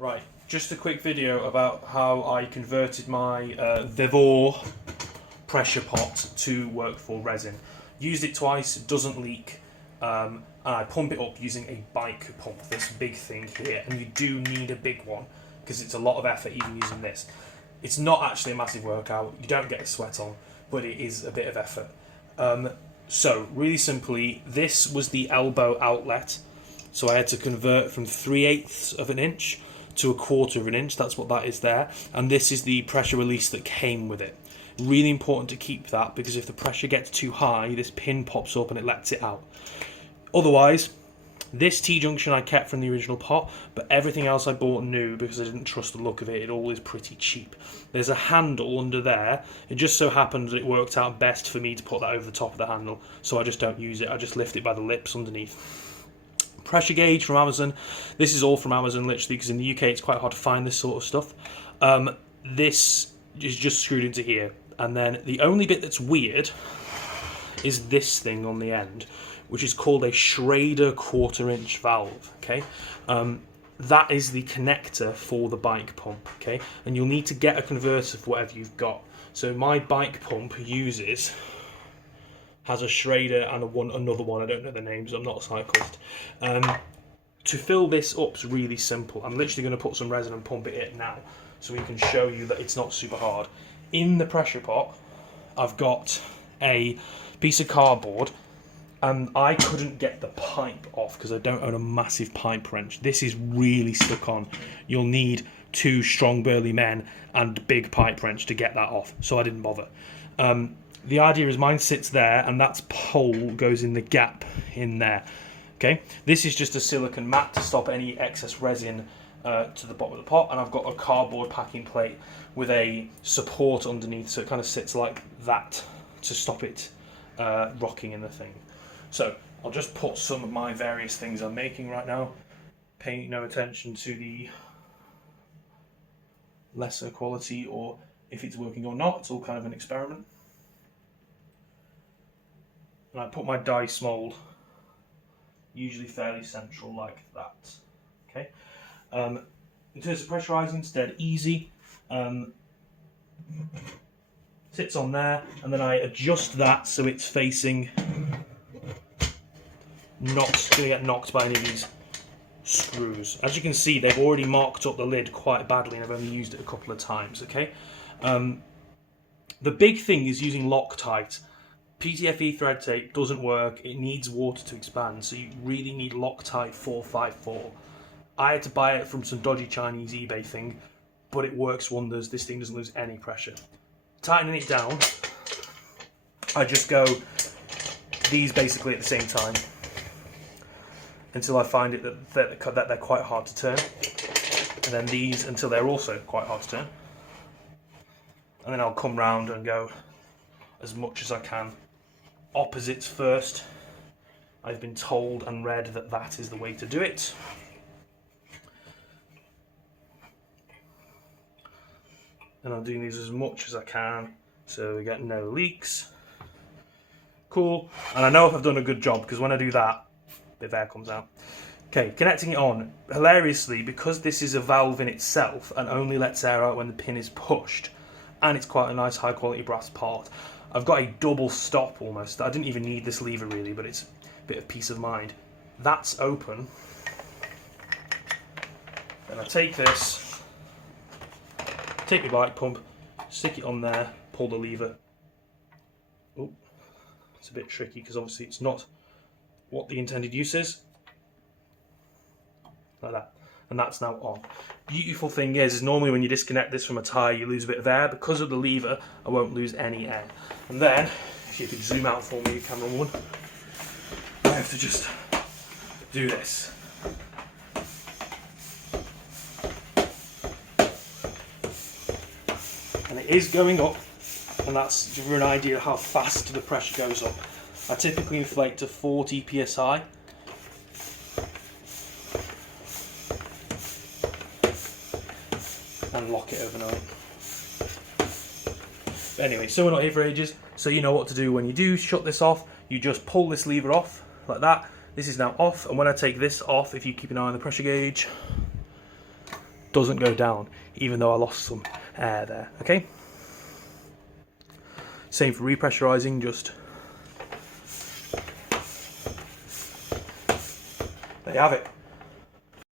Right, just a quick video about how I converted my vevor pressure pot to work for resin. Used it twice, it doesn't leak, and I pump it up using a bike pump, this big thing here, and you do need a big one because it's a lot of effort even using this. It's not actually a massive workout, you don't get a sweat on, but it is a bit of effort. So, really simply, this was the elbow outlet, so I had to convert from 3/8 of an inch to 1/4 of an inch, that's what that is there, and this is the pressure release that came with it. Really important to keep that, because if the pressure gets too high, this pin pops up and it lets it out. Otherwise, this T-junction I kept from the original pot, but everything else I bought new because I didn't trust the look of it. It all is pretty cheap. There's a handle under there. It just so happened that it worked out best for me to put that over the top of the handle, so I just don't use it. I just lift it by the lips underneath. Pressure gauge from Amazon. This is all from Amazon, literally, because in the UK it's quite hard to find this sort of stuff. This is just screwed into here, and then the only bit that's weird is this thing on the end, which is called a Schrader 1/4 inch valve. Okay, that is the connector for the bike pump. Okay, and you'll need to get a converter for whatever you've got. So my bike pump has a Schrader and another one, I don't know the names, I'm not a cyclist. To fill this up is really simple. I'm literally going to put some resin and pump it in now, so we can show you that it's not super hard. In the pressure pot, I've got a piece of cardboard, and I couldn't get the pipe off because I don't own a massive pipe wrench. This is really stuck on. You'll need 2 strong burly men and a big pipe wrench to get that off, so I didn't bother. The idea is mine sits there, and that pole goes in the gap in there. Okay, this is just a silicone mat to stop any excess resin to the bottom of the pot, and I've got a cardboard packing plate with a support underneath, so it kind of sits like that to stop it rocking in the thing. So I'll just put some of my various things I'm making right now, paying no attention to the lesser quality or if it's working or not. It's all kind of an experiment. And I put my dice mould usually fairly central like that. Okay. In terms of pressurising, it's dead easy. Sits on there, and then I adjust that so it's facing, not going to get knocked by any of these screws. As you can see, they've already marked up the lid quite badly, and I've only used it a couple of times. Okay. The big thing is using Loctite. PTFE thread tape doesn't work, it needs water to expand, so you really need Loctite 454. I had to buy it from some dodgy Chinese eBay thing, but it works wonders. This thing doesn't lose any pressure. Tightening it down, I just go these basically at the same time until I find it that they're quite hard to turn, and then these until they're also quite hard to turn, and then I'll come round and go as much as I can. Opposites first. I've been told and read that that is the way to do it. And I'm doing these as much as I can so we get no leaks. Cool. And I know if I've done a good job, because when I do that, the air comes out. Okay, connecting it on. Hilariously, because this is a valve in itself and only lets air out when the pin is pushed, and it's quite a nice high quality brass part, I've got a double stop almost. I didn't even need this lever really, but it's a bit of peace of mind. That's open. Then I take this, take my bike pump, stick it on there, pull the lever. Oh, it's a bit tricky because obviously it's not what the intended use is. Like that. And that's now on. Beautiful thing is normally when you disconnect this from a tyre you lose a bit of air. Because of the lever I won't lose any air. And then, if you could zoom out for me, camera one, I have to just do this. And it is going up, and that's to give you an idea of how fast the pressure goes up. I typically inflate to 40 psi. And lock it overnight. But anyway, so we're not here for ages, so you know what to do when you do shut this off. You just pull this lever off like that. This is now off, and when I take this off, if you keep an eye on the pressure gauge, doesn't go down, even though I lost some air there, okay? Same for repressurizing, just there you have it.